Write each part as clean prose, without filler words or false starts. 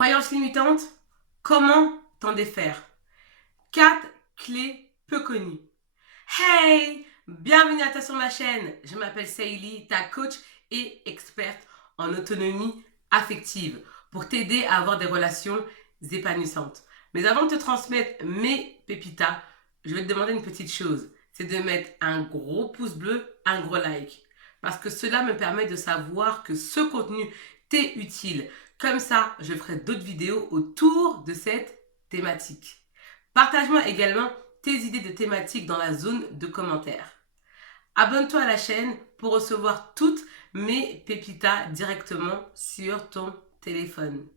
Croyances limitantes, comment t'en défaire? 4 clés peu connues. Hey! Bienvenue à toi sur ma chaîne. Je m'appelle Saïli, ta coach et experte en autonomie affective pour t'aider à avoir des relations épanouissantes. Mais avant de te transmettre mes pépitas, je vais te demander une petite chose. C'est de mettre un gros pouce bleu, un gros like. Parce que cela me permet de savoir que ce contenu t'est utile. Comme ça, je ferai d'autres vidéos autour de cette thématique. Partage-moi également tes idées de thématiques dans la zone de commentaires. Abonne-toi à la chaîne pour recevoir toutes mes pépitas directement sur ton téléphone.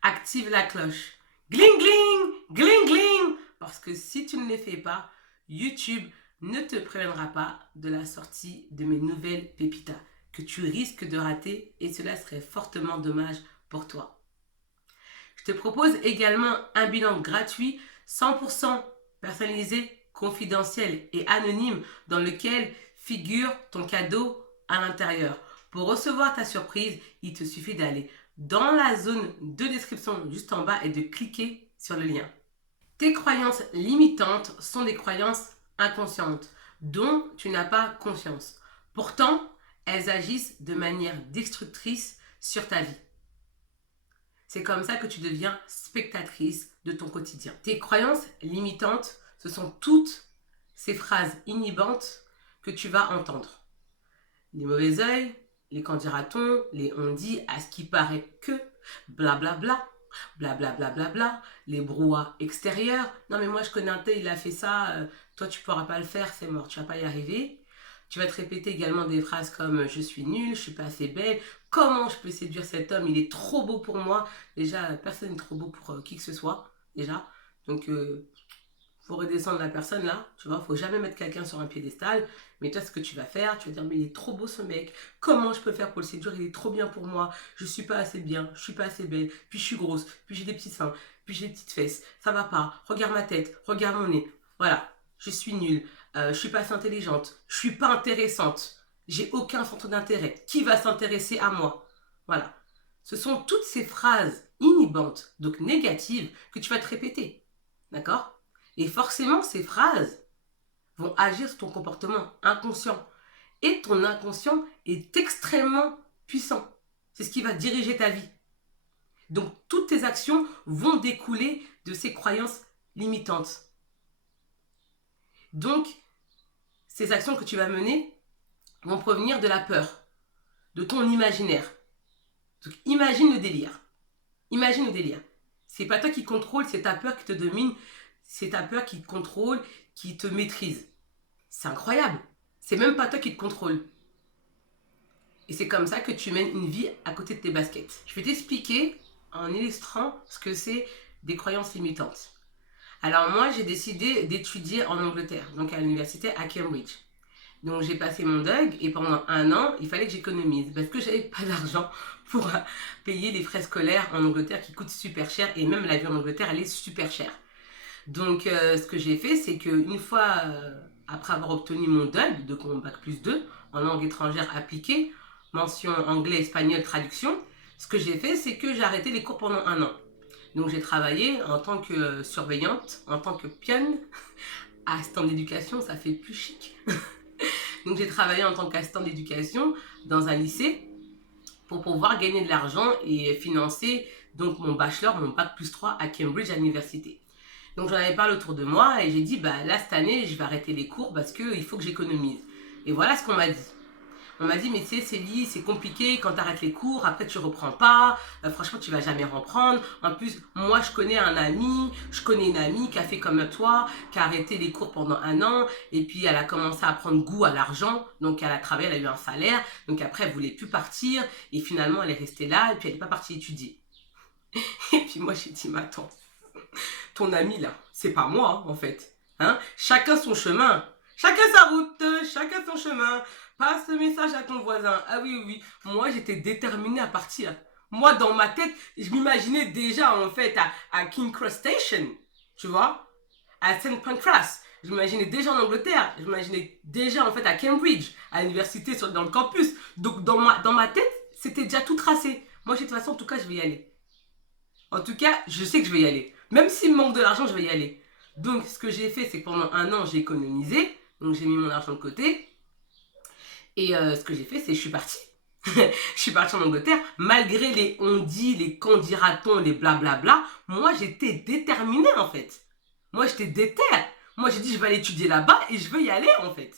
Active la cloche. Gling gling, gling gling. Parce que si tu ne les fais pas, YouTube ne te préviendra pas de la sortie de mes nouvelles pépitas que tu risques de rater et cela serait fortement dommage pour toi. Je te propose également un bilan gratuit 100% personnalisé, confidentiel et anonyme dans lequel figure ton cadeau à l'intérieur. Pour recevoir ta surprise, il te suffit d'aller dans la zone de description juste en bas et de cliquer sur le lien. Tes croyances limitantes sont des croyances inconscientes dont tu n'as pas conscience. Pourtant, elles agissent de manière destructrice sur ta vie. C'est comme ça que tu deviens spectatrice de ton quotidien. Tes croyances limitantes, ce sont toutes ces phrases inhibantes que tu vas entendre. Les mauvais œils, les qu'en dira-t-on, les on dit, à ce qui paraît que, blablabla, blablabla, bla, bla, bla, les brouhahs extérieurs. Non mais moi je connais un tel, il a fait ça, toi tu pourras pas le faire, c'est mort, tu vas pas y arriver. Tu vas te répéter également des phrases comme je suis nulle, je suis pas assez belle, comment je peux séduire cet homme, il est trop beau pour moi. Déjà, personne n'est trop beau pour qui que ce soit, déjà. Donc, faut redescendre la personne là, tu vois, faut jamais mettre quelqu'un sur un piédestal. Mais toi, ce que tu vas faire, tu vas dire, mais il est trop beau ce mec, comment je peux faire pour le séduire, il est trop bien pour moi, je suis pas assez bien, je suis pas assez belle, puis je suis grosse, puis j'ai des petits seins, puis j'ai des petites fesses, ça va pas, regarde ma tête, regarde mon nez, voilà, je suis nulle, je suis pas assez intelligente, je suis pas intéressante, j'ai aucun centre d'intérêt, qui va s'intéresser à moi? Voilà. Ce sont toutes ces phrases inhibantes, donc négatives, que tu vas te répéter, d'accord? Et forcément, ces phrases vont agir sur ton comportement inconscient. Et ton inconscient est extrêmement puissant. C'est ce qui va diriger ta vie. Donc, toutes tes actions vont découler de ces croyances limitantes. Donc, ces actions que tu vas mener vont provenir de la peur, de ton imaginaire. Donc, imagine le délire. Imagine le délire. C'est pas toi qui contrôle, c'est ta peur qui te domine, c'est ta peur qui te contrôle, qui te maîtrise. C'est incroyable. C'est même pas toi qui te contrôle. Et c'est comme ça que tu mènes une vie à côté de tes baskets. Je vais t'expliquer en illustrant ce que c'est des croyances limitantes. Alors moi, j'ai décidé d'étudier en Angleterre, donc à l'université à Cambridge. Donc j'ai passé mon DUG et pendant 1 an, il fallait que j'économise parce que j'avais pas d'argent pour payer les frais scolaires en Angleterre qui coûtent super cher et même la vie en Angleterre, elle est super chère. Donc ce que j'ai fait, c'est qu'une fois après avoir obtenu mon DUG, donc mon bac plus 2 en langue étrangère appliquée, mention anglais, espagnol, traduction, ce que j'ai fait, c'est que j'ai arrêté les cours pendant 1 an. Donc j'ai travaillé en tant que surveillante, en tant que pionne, assistante d'éducation, ça fait plus chic. Donc j'ai travaillé en tant qu'assistante d'éducation dans un lycée pour pouvoir gagner de l'argent et financer donc mon bachelor, mon bac plus 3 à Cambridge à l'université. Donc j'en avais parlé autour de moi et j'ai dit, bah là cette année, je vais arrêter les cours parce qu'il faut que j'économise. Et voilà ce qu'on m'a dit. On m'a dit, mais tu sais, Célie, c'est compliqué quand tu arrêtes les cours, après tu reprends pas, franchement tu vas jamais reprendre. En plus, moi je connais une amie qui a fait comme toi, qui a arrêté les cours pendant 1 an, et puis elle a commencé à prendre goût à l'argent, donc elle a travaillé, elle a eu un salaire, donc après elle voulait plus partir, et finalement elle est restée là, et puis elle n'est pas partie étudier. Et puis moi j'ai dit, mais attends, ton ami là, c'est pas moi en fait. Hein, chacun son chemin, chacun sa route, chacun son chemin. Passe le message à ton voisin. Ah oui, oui, moi j'étais déterminée à partir. Moi dans ma tête, je m'imaginais déjà en fait à King Cross Station, tu vois, à St. Pancras. Je m'imaginais déjà en Angleterre, je m'imaginais déjà en fait à Cambridge, à l'université dans le campus. Donc dans ma tête, c'était déjà tout tracé. Moi, de toute façon, en tout cas, je vais y aller. En tout cas, je sais que je vais y aller. Même s'il me manque de l'argent, je vais y aller. Donc, ce que j'ai fait, c'est que pendant un an, j'ai économisé. Donc, j'ai mis mon argent de côté. Et ce que j'ai fait, c'est que je suis partie. Je suis partie en Angleterre. Malgré les on-dit, les quand dira-t-on, les blablabla, moi, j'étais déterminée, en fait. Moi, j'étais déter. Moi, j'ai dit, je vais aller étudier là-bas et je veux y aller, en fait.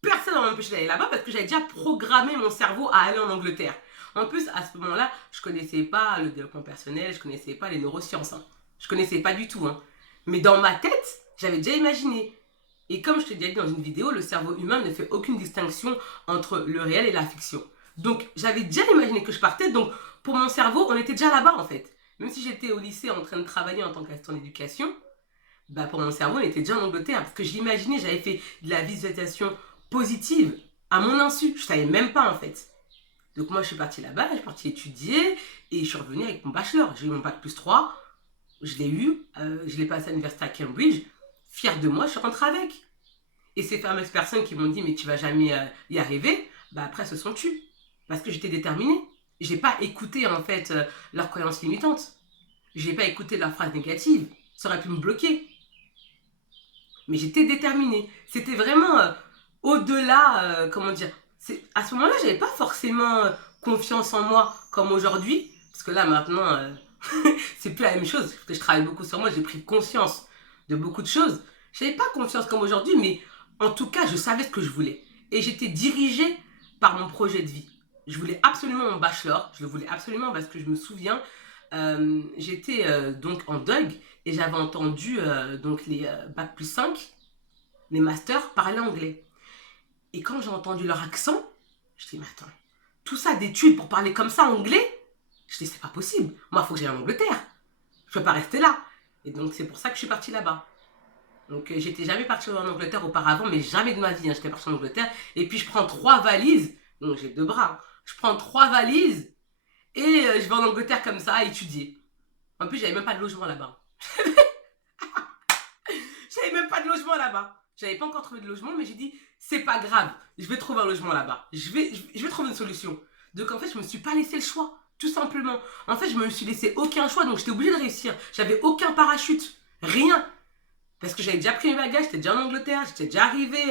Personne ne m'a empêché d'aller là-bas parce que j'avais déjà programmé mon cerveau à aller en Angleterre. En plus, à ce moment-là, je connaissais pas le développement personnel, je connaissais pas les neurosciences. Hein. Je connaissais pas du tout. Hein. Mais dans ma tête, j'avais déjà imaginé. Et comme je te l'ai dit dans une vidéo, le cerveau humain ne fait aucune distinction entre le réel et la fiction. Donc, j'avais déjà imaginé que je partais. Donc, pour mon cerveau, on était déjà là-bas, en fait. Même si j'étais au lycée en train de travailler en tant qu'assistant d'éducation, bah pour mon cerveau, on était déjà en Angleterre. Parce que j'imaginais, j'avais fait de la visualisation positive à mon insu. Je savais même pas, en fait. Donc moi, je suis partie là-bas, je suis partie étudier et je suis revenue avec mon bachelor. J'ai eu mon bac plus 3, je l'ai eu, je l'ai passé à l'université à Cambridge. Fière de moi, je suis rentrée avec. Et ces fameuses personnes qui m'ont dit mais tu vas jamais y arriver, bah après se sont tues. Parce que j'étais déterminée. J'ai pas écouté en fait leurs croyances limitantes. J'ai pas écouté leurs phrases négatives. Ça aurait pu me bloquer. Mais j'étais déterminée. C'était vraiment au-delà, comment dire, à ce moment-là, j'avais pas forcément confiance en moi comme aujourd'hui. Parce que là, maintenant, c'est plus la même chose. Parce que je travaille beaucoup sur moi, j'ai pris conscience de beaucoup de choses. J'avais pas confiance comme aujourd'hui, mais en tout cas, je savais ce que je voulais. Et j'étais dirigée par mon projet de vie. Je voulais absolument mon bachelor. Je le voulais absolument parce que je me souviens, j'étais donc en Doug et j'avais entendu donc les Bac plus 5, les masters, parler anglais. Et quand j'ai entendu leur accent, je dis, mais attends, tout ça d'études pour parler comme ça anglais? Je dis, c'est pas possible. Moi, il faut que j'aille en Angleterre. Je peux pas rester là. Et donc, c'est pour ça que je suis partie là-bas. Donc, j'étais jamais partie en Angleterre auparavant, mais jamais de ma vie. Hein, j'étais partie en Angleterre. Et puis, je prends 3 valises. Donc, j'ai 2 bras. Hein. Je prends 3 valises et je vais en Angleterre comme ça à étudier. En plus, j'avais même pas de logement là-bas. J'avais même pas de logement là-bas. J'avais pas encore trouvé de logement, mais j'ai dit, c'est pas grave, je vais trouver un logement là-bas. Je vais trouver une solution. Donc en fait, je me suis pas laissé le choix, tout simplement. En fait, je me suis laissé aucun choix, donc j'étais obligée de réussir. J'avais aucun parachute, rien. Parce que j'avais déjà pris mes bagages, j'étais déjà en Angleterre, j'étais déjà arrivée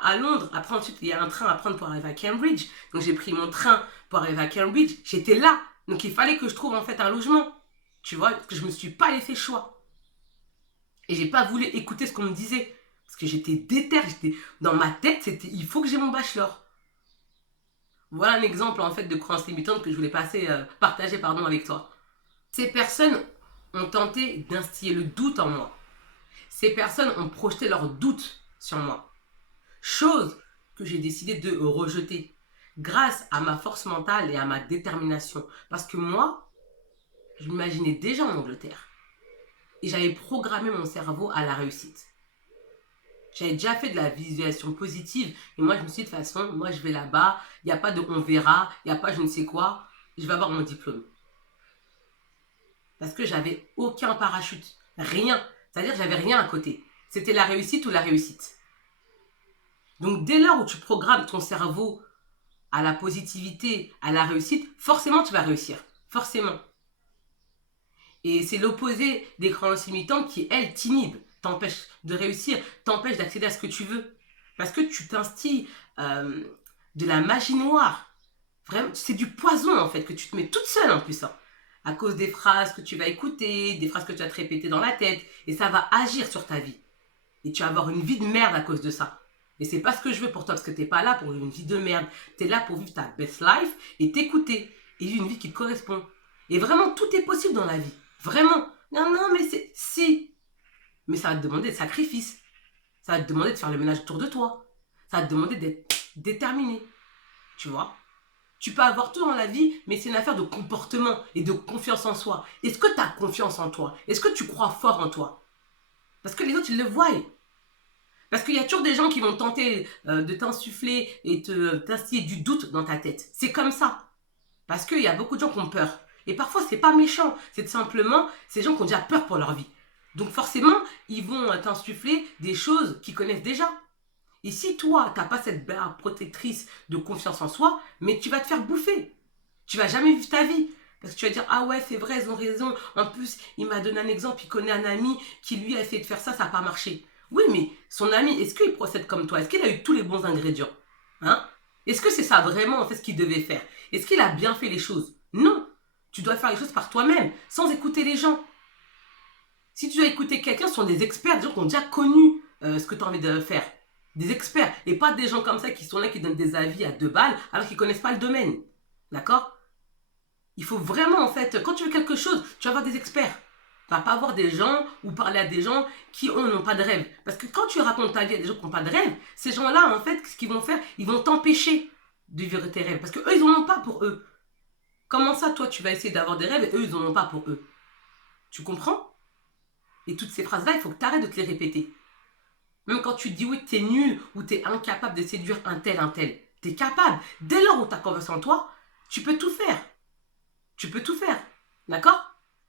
à Londres. Après, ensuite, il y a un train à prendre pour arriver à Cambridge. Donc j'ai pris mon train pour arriver à Cambridge. J'étais là. Donc il fallait que je trouve en fait un logement. Tu vois, parce que je me suis pas laissé le choix. Et j'ai pas voulu écouter ce qu'on me disait. Parce que j'étais déter, j'étais dans ma tête, c'était il faut que j'ai mon bachelor. Voilà un exemple en fait de croyance limitante que je voulais partager avec toi. Ces personnes ont tenté d'instiller le doute en moi. Ces personnes ont projeté leurs doutes sur moi. Chose que j'ai décidé de rejeter grâce à ma force mentale et à ma détermination. Parce que moi, je m'imaginais déjà en Angleterre. Et j'avais programmé mon cerveau à la réussite. J'avais déjà fait de la visualisation positive. Et moi, je me suis dit, de toute façon, moi, je vais là-bas. Il n'y a pas de on verra. Il n'y a pas je ne sais quoi. Je vais avoir mon diplôme. Parce que j'avais aucun parachute. Rien. C'est-à-dire que j'avais rien à côté. C'était la réussite ou la réussite. Donc, dès lors où tu programmes ton cerveau à la positivité, à la réussite, forcément, tu vas réussir. Forcément. Et c'est l'opposé des croyances limitantes qui, elles, t'inhibent, t'empêchent de réussir, t'empêchent d'accéder à ce que tu veux. Parce que tu t'instilles de la magie noire. Vraiment, c'est du poison, en fait, que tu te mets toute seule, en plus. Hein, à cause des phrases que tu vas écouter, des phrases que tu vas te répéter dans la tête. Et ça va agir sur ta vie. Et tu vas avoir une vie de merde à cause de ça. Et c'est pas ce que je veux pour toi, parce que t'es pas là pour vivre une vie de merde. T'es là pour vivre ta best life et t'écouter. Et vivre une vie qui te correspond. Et vraiment, tout est possible dans la vie. Vraiment. Non, non, mais c'est... Si. Mais ça va te demander des sacrifices. Ça va te demander de faire le ménage autour de toi. Ça va te demander d'être déterminé. Tu vois? Tu peux avoir tout dans la vie, mais c'est une affaire de comportement et de confiance en soi. Est-ce que tu as confiance en toi? Est-ce que tu crois fort en toi? Parce que les autres, ils le voient. Parce qu'il y a toujours des gens qui vont tenter de t'insuffler et t'instiller du doute dans ta tête. C'est comme ça. Parce qu'il y a beaucoup de gens qui ont peur. Et parfois, c'est pas méchant. C'est tout simplement ces gens qui ont déjà peur pour leur vie. Donc forcément, ils vont t'insuffler des choses qu'ils connaissent déjà. Et si toi, tu n'as pas cette barre protectrice de confiance en soi, mais tu vas te faire bouffer. Tu vas jamais vivre ta vie. Parce que tu vas dire, ah ouais, c'est vrai, ils ont raison. En plus, il m'a donné un exemple, il connaît un ami qui lui a essayé de faire ça, ça n'a pas marché. Oui, mais son ami, est-ce qu'il procède comme toi? Est-ce qu'il a eu tous les bons ingrédients? Hein? Est-ce que c'est ça vraiment en fait ce qu'il devait faire? Est-ce qu'il a bien fait les choses? Non. Tu dois faire les choses par toi-même, sans écouter les gens. Si tu dois écouter quelqu'un, ce sont des experts, des gens qui ont déjà connu ce que tu as envie de faire. Des experts. Et pas des gens comme ça qui sont là, qui donnent des avis à 2 balles, alors qu'ils ne connaissent pas le domaine. D'accord? Il faut vraiment, en fait, quand tu veux quelque chose, tu vas avoir des experts. Tu vas pas avoir des gens ou parler à des gens qui, eux, n'ont pas de rêve. Parce que quand tu racontes ta vie à des gens qui n'ont pas de rêve, ces gens-là, en fait, ce qu'ils vont faire, ils vont t'empêcher de vivre tes rêves. Parce qu'eux, ils n'en ont pas pour eux. Comment ça, toi, tu vas essayer d'avoir des rêves et eux, ils n'en ont pas pour eux? Tu comprends? Et toutes ces phrases-là, il faut que tu arrêtes de te les répéter. Même quand tu te dis oui, tu es nul ou tu es incapable de séduire un tel. Tu es capable. Dès lors où tu as confiance en toi, tu peux tout faire. Tu peux tout faire. D'accord?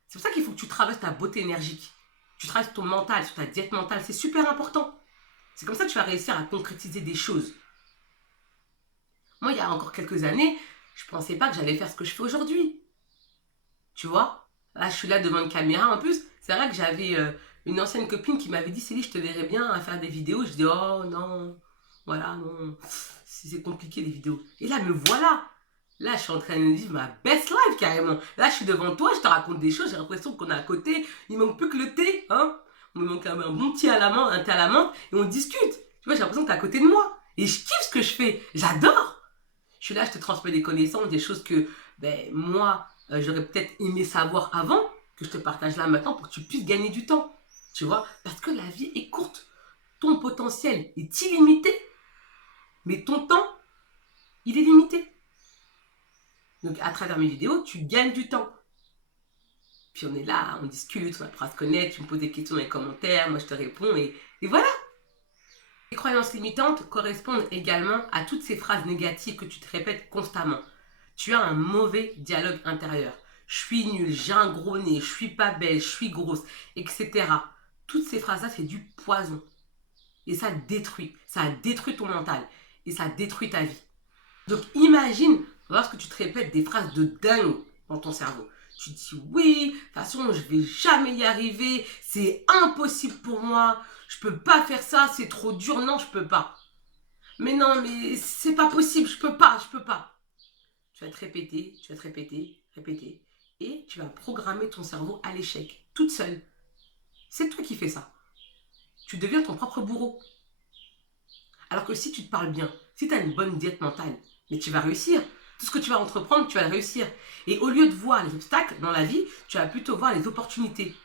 C'est pour ça qu'il faut que tu travailles ta beauté énergique. Tu travailles sur ton mental, sur ta diète mentale. C'est super important. C'est comme ça que tu vas réussir à concrétiser des choses. Moi, il y a encore quelques années, je ne pensais pas que j'allais faire ce que je fais aujourd'hui. Tu vois? Là, je suis là devant une caméra. En plus, c'est vrai que j'avais une ancienne copine qui m'avait dit, Célie, je te verrais bien à faire des vidéos. Je dis, oh non, voilà, non, c'est compliqué les vidéos. Et là, me voilà. Là, je suis en train de vivre ma best life carrément. Là, je suis devant toi, je te raconte des choses, j'ai l'impression qu'on est à côté. Il manque plus que le thé, hein. Il me manque un bon thé à la main, un thé à la main, et on discute. Tu vois, j'ai l'impression que tu es à côté de moi. Et je kiffe ce que je fais. J'adore. Je suis là, je te transmets des connaissances, des choses que moi, j'aurais peut-être aimé savoir avant, que je te partage là maintenant pour que tu puisses gagner du temps. Tu vois, parce que la vie est courte. Ton potentiel est illimité, mais ton temps, il est limité. Donc, à travers mes vidéos, tu gagnes du temps. Puis on est là, on discute, on apprend à se connaître, tu me poses des questions dans les commentaires, moi je te réponds, et voilà. Les croyances limitantes correspondent également à toutes ces phrases négatives que tu te répètes constamment. Tu as un mauvais dialogue intérieur. Je suis nulle, j'ai un gros nez, je suis pas belle, je suis grosse, etc. Toutes ces phrases-là, c'est du poison. Et ça détruit ton mental, et ça détruit ta vie. Donc imagine lorsque tu te répètes des phrases de dingue dans ton cerveau. Tu te dis oui, de toute façon je vais jamais y arriver, c'est impossible pour moi, je peux pas faire ça, c'est trop dur, non je peux pas. Mais non, mais c'est pas possible, je peux pas. Tu vas te répéter, répéter, et tu vas programmer ton cerveau à l'échec, toute seule. C'est toi qui fais ça. Tu deviens ton propre bourreau. Alors que si tu te parles bien, si tu as une bonne diète mentale, mais tu vas réussir. Tout ce que tu vas entreprendre, tu vas le réussir. Et au lieu de voir les obstacles dans la vie, tu vas plutôt voir les opportunités.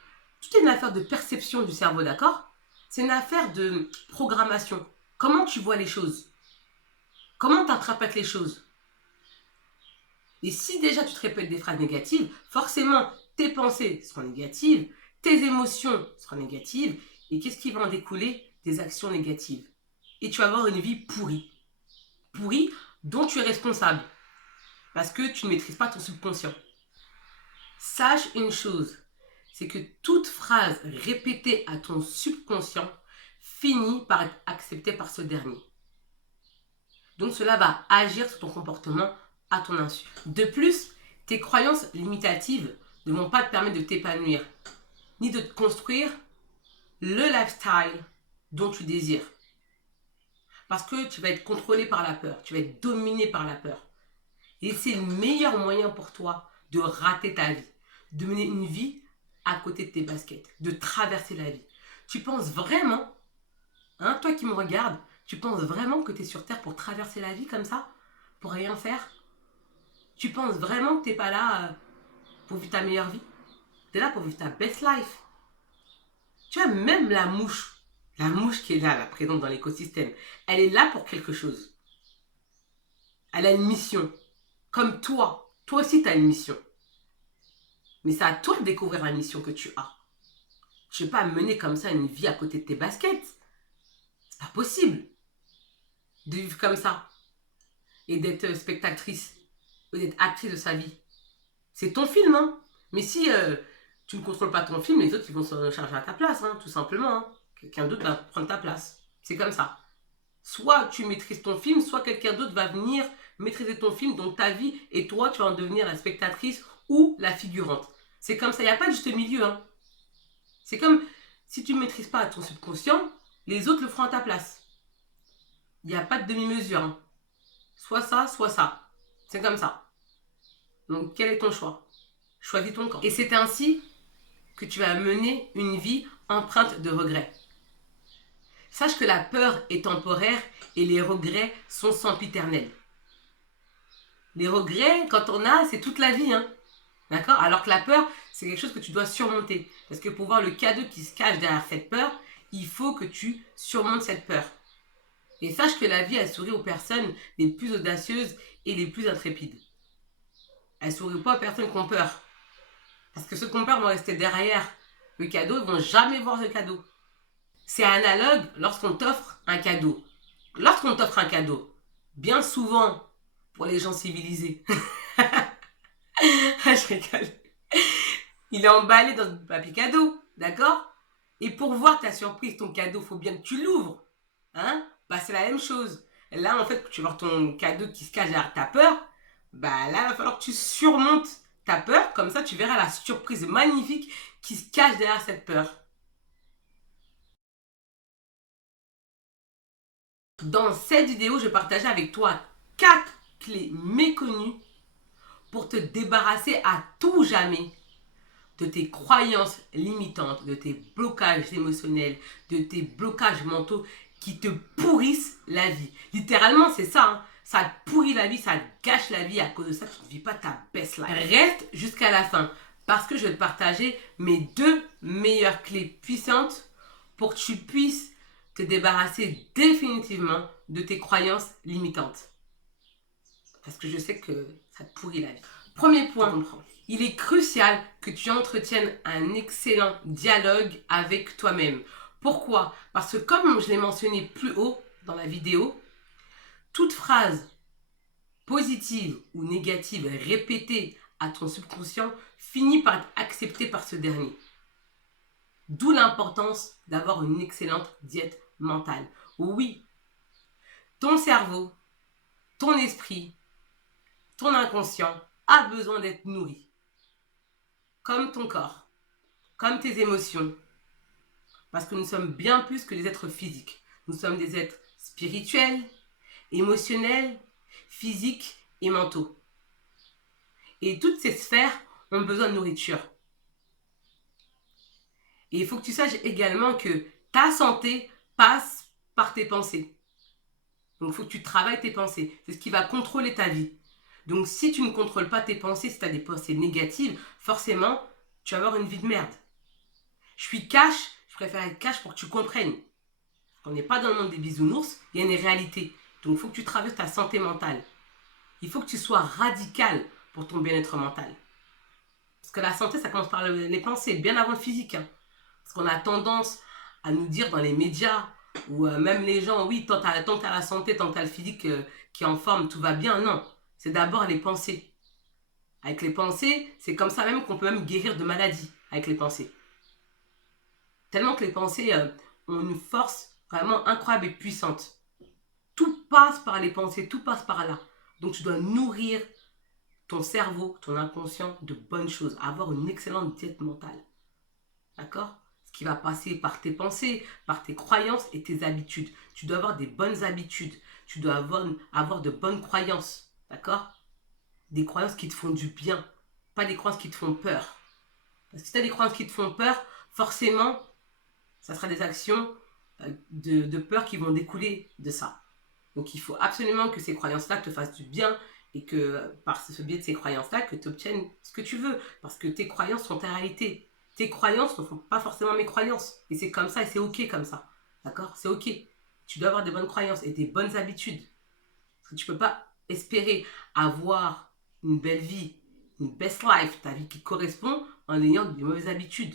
Tout est une affaire de perception du cerveau, d'accord? C'est une affaire de programmation. Comment tu vois les choses? Comment tu interprètes les choses? Et si déjà tu te répètes des phrases négatives, forcément, tes pensées seront négatives, tes émotions seront négatives, et qu'est-ce qui va en découler? Des actions négatives. Et tu vas avoir une vie pourrie. Pourrie dont tu es responsable. Parce que tu ne maîtrises pas ton subconscient. Sache une chose, c'est que toute phrase répétée à ton subconscient finit par être acceptée par ce dernier. Donc cela va agir sur ton comportement à ton insu. De plus, tes croyances limitatives ne vont pas te permettre de t'épanouir, ni de te construire le lifestyle dont tu désires. Parce que tu vas être contrôlé par la peur, tu vas être dominé par la peur. Et c'est le meilleur moyen pour toi de rater ta vie, de mener une vie à côté de tes baskets, de traverser la vie. Tu penses vraiment, hein, toi qui me regardes, tu penses vraiment que tu es sur Terre pour traverser la vie comme ça, pour rien faire? Tu penses vraiment que tu n'es pas là pour vivre ta meilleure vie? Tu es là pour vivre ta best life. Tu vois, même la mouche qui est là, présente dans l'écosystème, elle est là pour quelque chose. Elle a une mission. Comme toi aussi tu as une mission. Mais c'est à toi de découvrir la mission que tu as. Tu ne peux pas mener comme ça une vie à côté de tes baskets. C'est pas possible de vivre comme ça et d'être spectatrice ou d'être actrice de sa vie. C'est ton film, hein. Mais si tu ne contrôles pas ton film, les autres ils vont se charger à ta place, hein, tout simplement. Hein. Quelqu'un d'autre va prendre ta place. C'est comme ça. Soit tu maîtrises ton film, soit quelqu'un d'autre va venir maîtriser ton film, donc ta vie, et toi tu vas en devenir la spectatrice ou la figurante. C'est comme ça, il n'y a pas de juste milieu. Hein. C'est comme si tu ne maîtrises pas ton subconscient, les autres le feront à ta place. Il n'y a pas de demi-mesure. Hein. Soit ça, soit ça. C'est comme ça. Donc, quel est ton choix? Choisis ton camp. Et c'est ainsi que tu vas mener une vie empreinte de regrets. Sache que la peur est temporaire et les regrets sont sempiternels. Les regrets, quand on a, c'est toute la vie. Hein. D'accord? Alors que la peur, c'est quelque chose que tu dois surmonter. Parce que pour voir le cadeau qui se cache derrière cette peur, il faut que tu surmontes cette peur. Et sache que la vie, elle sourit aux personnes les plus audacieuses et les plus intrépides. Elle ne sourit pas aux personnes qui ont peur. Parce que ceux qui ont peur vont rester derrière le cadeau, ils ne vont jamais voir ce cadeau. C'est analogue lorsqu'on t'offre un cadeau. Lorsqu'on t'offre un cadeau, bien souvent, pour les gens civilisés, je rigole, il est emballé dans un papier cadeau, d'accord? Et pour voir ta surprise, ton cadeau, il faut bien que tu l'ouvres. Hein? Bah, c'est la même chose. Là, en fait, tu vois ton cadeau qui se cache derrière ta peur. Bah, là, il va falloir que tu surmontes ta peur. Comme ça, tu verras la surprise magnifique qui se cache derrière cette peur. Dans cette vidéo, je vais partager avec toi 4 clés méconnues pour te débarrasser à tout jamais de tes croyances limitantes, de tes blocages émotionnels, de tes blocages mentaux qui te pourrissent la vie. Littéralement, c'est ça. Hein. Ça te pourrit la vie, ça te gâche la vie. À cause de ça, tu ne vis pas ta best life. Reste jusqu'à la fin parce que je vais te partager mes 2 meilleures clés puissantes pour que tu puisses te débarrasser définitivement de tes croyances limitantes. Parce que je sais que ça te pourrit la vie. Premier point, il est crucial que tu entretiennes un excellent dialogue avec toi-même. Pourquoi? Parce que comme je l'ai mentionné plus haut dans la vidéo, toute phrase positive ou négative répétée à ton subconscient finit par être acceptée par ce dernier. D'où l'importance d'avoir une excellente diète mentale. Oui, ton cerveau, ton esprit, ton inconscient a besoin d'être nourri. Comme ton corps, comme tes émotions. Parce que nous sommes bien plus que des êtres physiques. Nous sommes des êtres spirituels, émotionnels, physiques et mentaux. Et toutes ces sphères ont besoin de nourriture. Et il faut que tu saches également que ta santé passe par tes pensées. Donc il faut que tu travailles tes pensées. C'est ce qui va contrôler ta vie. Donc si tu ne contrôles pas tes pensées, si tu as des pensées négatives, forcément, tu vas avoir une vie de merde. Je suis cash, je préfère être cash pour que tu comprennes. On n'est pas dans le monde des bisounours, il y a une réalité. Donc il faut que tu travailles ta santé mentale. Il faut que tu sois radical pour ton bien-être mental. Parce que la santé, ça commence par les pensées, bien avant le physique. Hein. Parce qu'on a tendance à nous dire dans les médias, ou même les gens, oui, tant que tu as la santé, tant que tu as le physique qui est en forme, tout va bien. Non, c'est d'abord les pensées. Avec les pensées, c'est comme ça même qu'on peut même guérir de maladies avec les pensées. Tellement que les pensées ont une force vraiment incroyable et puissante. Tout passe par les pensées, tout passe par là. Donc tu dois nourrir ton cerveau, ton inconscient de bonnes choses, avoir une excellente diète mentale. D'accord? Ce qui va passer par tes pensées, par tes croyances et tes habitudes. Tu dois avoir des bonnes habitudes. Tu dois avoir de bonnes croyances. D'accord? Des croyances qui te font du bien, pas des croyances qui te font peur. Parce que si tu as des croyances qui te font peur, forcément, ça sera des actions de peur qui vont découler de ça. Donc il faut absolument que ces croyances-là te fassent du bien et que par ce biais de ces croyances-là, que tu obtiennes ce que tu veux. Parce que tes croyances sont ta réalité. Tes croyances ne font pas forcément mes croyances. Et c'est comme ça et c'est ok comme ça. D'accord? C'est ok. Tu dois avoir des bonnes croyances et des bonnes habitudes. Parce que tu ne peux pas espérer avoir une belle vie, une best life, ta vie qui correspond en ayant des mauvaises habitudes.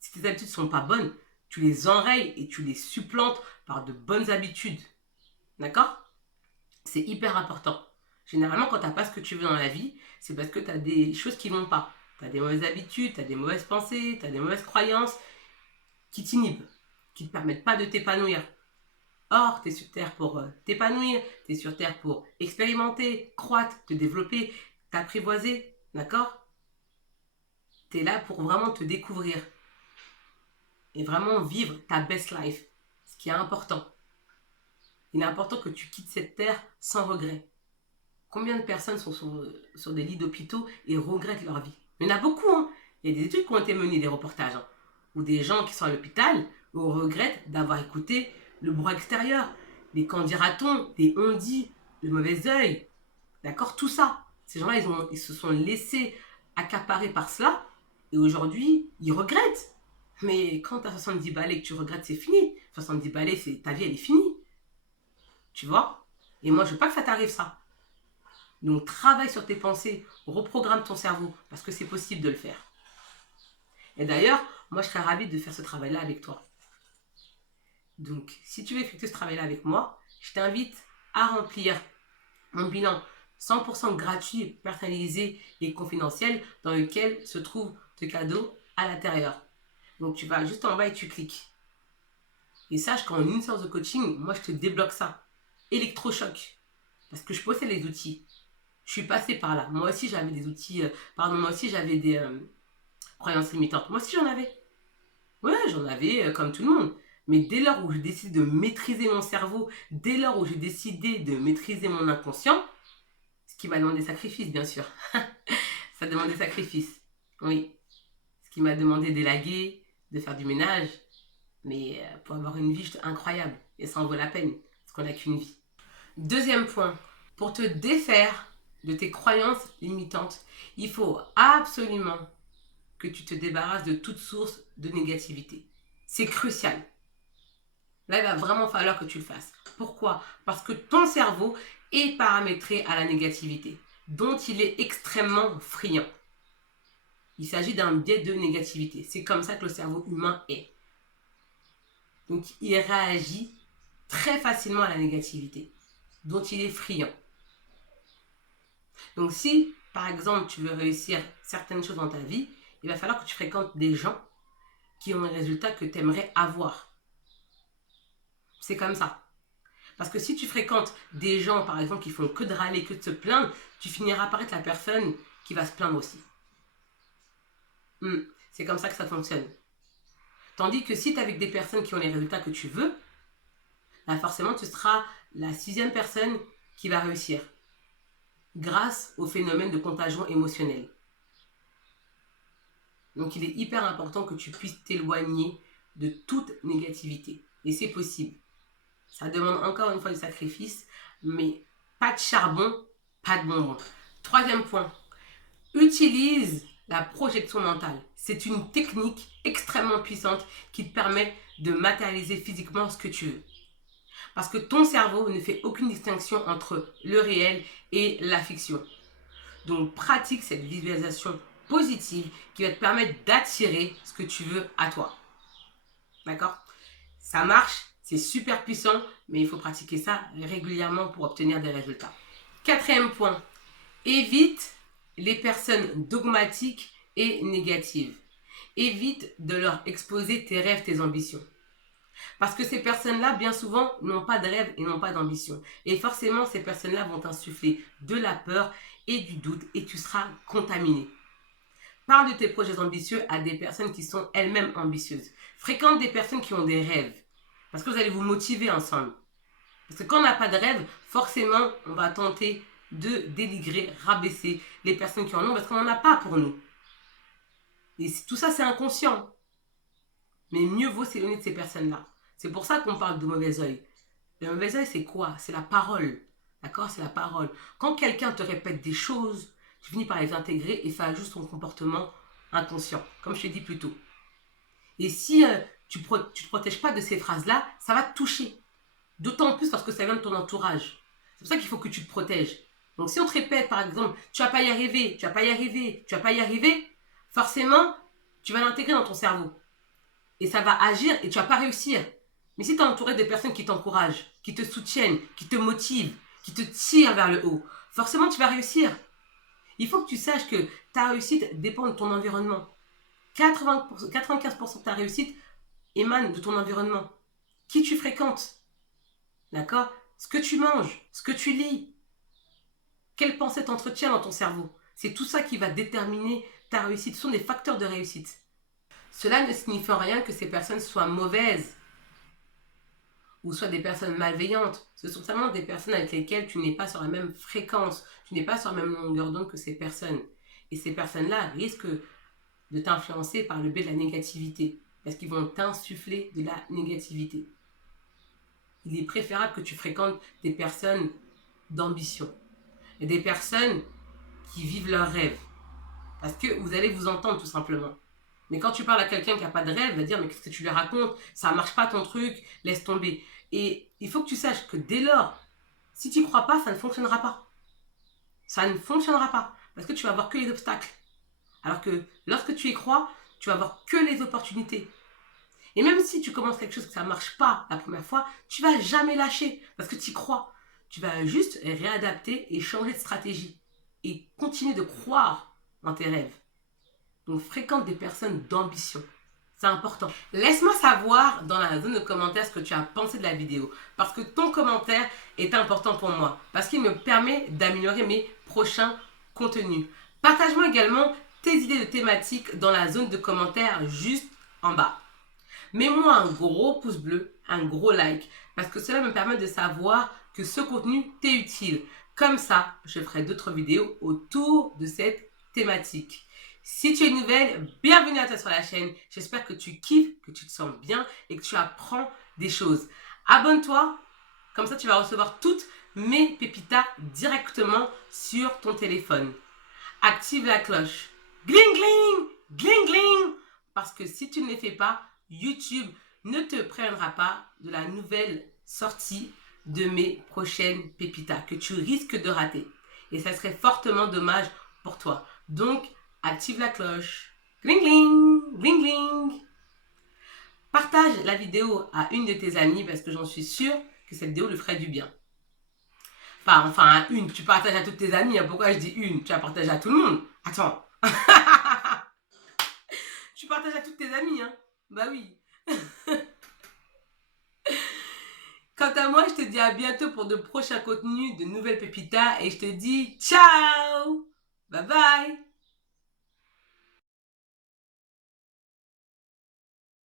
Si tes habitudes ne sont pas bonnes, tu les enrayes et tu les supplantes par de bonnes habitudes. D'accord? C'est hyper important. Généralement, quand tu n'as pas ce que tu veux dans la vie, c'est parce que tu as des choses qui ne vont pas. Tu as des mauvaises habitudes, tu as des mauvaises pensées, tu as des mauvaises croyances qui t'inhibent, qui ne te permettent pas de t'épanouir. Or, tu es sur Terre pour t'épanouir, tu es sur Terre pour expérimenter, croître, te développer, t'apprivoiser. D'accord? Tu es là pour vraiment te découvrir et vraiment vivre ta best life, ce qui est important. Il est important que tu quittes cette terre sans regret. Combien de personnes sont sur des lits d'hôpitaux et regrettent leur vie? Il y en a beaucoup, hein. Il y a des études qui ont été menées, des reportages, hein, où des gens qui sont à l'hôpital regrettent d'avoir écouté le bruit extérieur, les qu'en dira-t-on, les on-dit, le mauvais œil, d'accord, tout ça. Ces gens-là, ils se sont laissés accaparer par cela et aujourd'hui, ils regrettent. Mais quand tu as 70 balais et que tu regrettes, c'est fini. 70 balais, ta vie, elle est finie. Tu vois? Et moi, je veux pas que ça t'arrive, ça. Donc, travaille sur tes pensées, reprogramme ton cerveau, parce que c'est possible de le faire. Et d'ailleurs, moi, je serais ravie de faire ce travail-là avec toi. Donc, si tu veux effectuer ce travail-là avec moi, je t'invite à remplir mon bilan 100% gratuit, personnalisé et confidentiel, dans lequel se trouve tes cadeaux à l'intérieur. Donc, tu vas juste en bas et tu cliques. Et sache qu'en une séance de coaching, moi, je te débloque ça. Électrochoc. Parce que je possède les outils. Je suis passée par là. Moi aussi, j'avais des outils. Moi aussi, j'avais des croyances limitantes. Moi aussi, j'en avais. Ouais, j'en avais comme tout le monde. Mais dès lors où j'ai décidé de maîtriser mon cerveau, dès lors où j'ai décidé de maîtriser mon inconscient, ce qui m'a demandé sacrifice, bien sûr. Ça demandait sacrifice. Oui. Ce qui m'a demandé d'élaguer, de faire du ménage. Mais pour avoir une vie incroyable. Et ça en vaut la peine. Parce qu'on n'a qu'une vie. Deuxième point. Pour te défaire de tes croyances limitantes, il faut absolument que tu te débarrasses de toute source de négativité. C'est crucial. Là, il va vraiment falloir que tu le fasses. Pourquoi? Parce que ton cerveau est paramétré à la négativité, dont il est extrêmement friand. Il s'agit d'un biais de négativité. C'est comme ça que le cerveau humain est. Donc, il réagit très facilement à la négativité, dont il est friand. Donc, si, par exemple, tu veux réussir certaines choses dans ta vie, il va falloir que tu fréquentes des gens qui ont les résultats que tu aimerais avoir. C'est comme ça. Parce que si tu fréquentes des gens, par exemple, qui font que de râler, que de se plaindre, tu finiras par être la personne qui va se plaindre aussi. C'est comme ça que ça fonctionne. Tandis que si tu es avec des personnes qui ont les résultats que tu veux, là forcément, tu seras la 6e personne qui va réussir. Grâce au phénomène de contagion émotionnelle. Donc, il est hyper important que tu puisses t'éloigner de toute négativité. Et c'est possible. Ça demande encore une fois du sacrifice, mais pas de charbon, pas de bonbons. 3e point, utilise la projection mentale. C'est une technique extrêmement puissante qui te permet de matérialiser physiquement ce que tu veux. Parce que ton cerveau ne fait aucune distinction entre le réel et la fiction. Donc, pratique cette visualisation positive qui va te permettre d'attirer ce que tu veux à toi. D'accord? Ça marche, c'est super puissant, mais il faut pratiquer ça régulièrement pour obtenir des résultats. 4e point, évite les personnes dogmatiques et négatives. Évite de leur exposer tes rêves, tes ambitions. Parce que ces personnes-là, bien souvent, n'ont pas de rêve et n'ont pas d'ambition. Et forcément, ces personnes-là vont t'insuffler de la peur et du doute et tu seras contaminé. Parle de tes projets ambitieux à des personnes qui sont elles-mêmes ambitieuses. Fréquente des personnes qui ont des rêves. Parce que vous allez vous motiver ensemble. Parce que quand on n'a pas de rêve, forcément, on va tenter de dénigrer, rabaisser les personnes qui en ont parce qu'on n'en a pas pour nous. Et tout ça, c'est inconscient. Mais mieux vaut s'éloigner de ces personnes-là. C'est pour ça qu'on parle de mauvais œil. Le mauvais œil, c'est quoi? C'est la parole. D'accord? C'est la parole. Quand quelqu'un te répète des choses, tu finis par les intégrer et ça ajuste ton comportement inconscient, comme je t'ai dit plus tôt. Et si tu ne te protèges pas de ces phrases-là, ça va te toucher. D'autant plus parce que ça vient de ton entourage. C'est pour ça qu'il faut que tu te protèges. Donc si on te répète, par exemple, tu vas pas y arriver, tu vas pas y arriver, tu vas pas y arriver, forcément, tu vas l'intégrer dans ton cerveau. Et ça va agir et tu vas pas réussir. Mais si tu es entouré de personnes qui t'encouragent, qui te soutiennent, qui te motivent, qui te tirent vers le haut, forcément tu vas réussir. Il faut que tu saches que ta réussite dépend de ton environnement. 95% de ta réussite émane de ton environnement. Qui tu fréquentes. D'accord? Ce que tu manges, ce que tu lis. Quelle pensée t'entretiens dans ton cerveau. C'est tout ça qui va déterminer ta réussite, ce sont des facteurs de réussite. Cela ne signifie en rien que ces personnes soient mauvaises ou soient des personnes malveillantes. Ce sont seulement des personnes avec lesquelles tu n'es pas sur la même fréquence, tu n'es pas sur la même longueur d'onde que ces personnes. Et ces personnes-là risquent de t'influencer par le biais de la négativité, parce qu'ils vont t'insuffler de la négativité. Il est préférable que tu fréquentes des personnes d'ambition et des personnes qui vivent leurs rêves, parce que vous allez vous entendre tout simplement. Mais quand tu parles à quelqu'un qui n'a pas de rêve, il va dire mais qu'est-ce que tu lui racontes? Ça ne marche pas ton truc, laisse tomber. Et il faut que tu saches que dès lors, si tu n'y crois pas, ça ne fonctionnera pas. Ça ne fonctionnera pas, parce que tu vas voir que les obstacles. Alors que lorsque tu y crois, tu vas voir que les opportunités. Et même si tu commences quelque chose que ça ne marche pas la première fois, tu ne vas jamais lâcher parce que tu y crois. Tu vas juste réadapter et changer de stratégie et continuer de croire en tes rêves. Donc fréquente des personnes d'ambition. C'est important. Laisse-moi savoir dans la zone de commentaires ce que tu as pensé de la vidéo. Parce que ton commentaire est important pour moi. Parce qu'il me permet d'améliorer mes prochains contenus. Partage-moi également tes idées de thématiques dans la zone de commentaires juste en bas. Mets-moi un gros pouce bleu, un gros like, parce que cela me permet de savoir que ce contenu t'est utile. Comme ça, je ferai d'autres vidéos autour de cette thématique. Si tu es nouvelle, bienvenue à toi sur la chaîne. J'espère que tu kiffes, que tu te sens bien et que tu apprends des choses. Abonne-toi, comme ça tu vas recevoir toutes mes pépitas directement sur ton téléphone. Active la cloche. Gling gling, gling gling. Parce que si tu ne les fais pas, YouTube ne te préviendra pas de la nouvelle sortie de mes prochaines pépitas que tu risques de rater. Et ça serait fortement dommage pour toi. Donc, active la cloche. Gling gling, gling gling. Partage la vidéo à une de tes amies parce que j'en suis sûre que cette vidéo lui ferait du bien. Enfin, à une, tu partages à toutes tes amies. Hein. Pourquoi je dis une? Tu vas partager à tout le monde. Attends. Tu partages à toutes tes amies, hein? Bah oui. Quant à moi, je te dis à bientôt pour de prochains contenus, de nouvelles pépitas et je te dis ciao! Bye bye!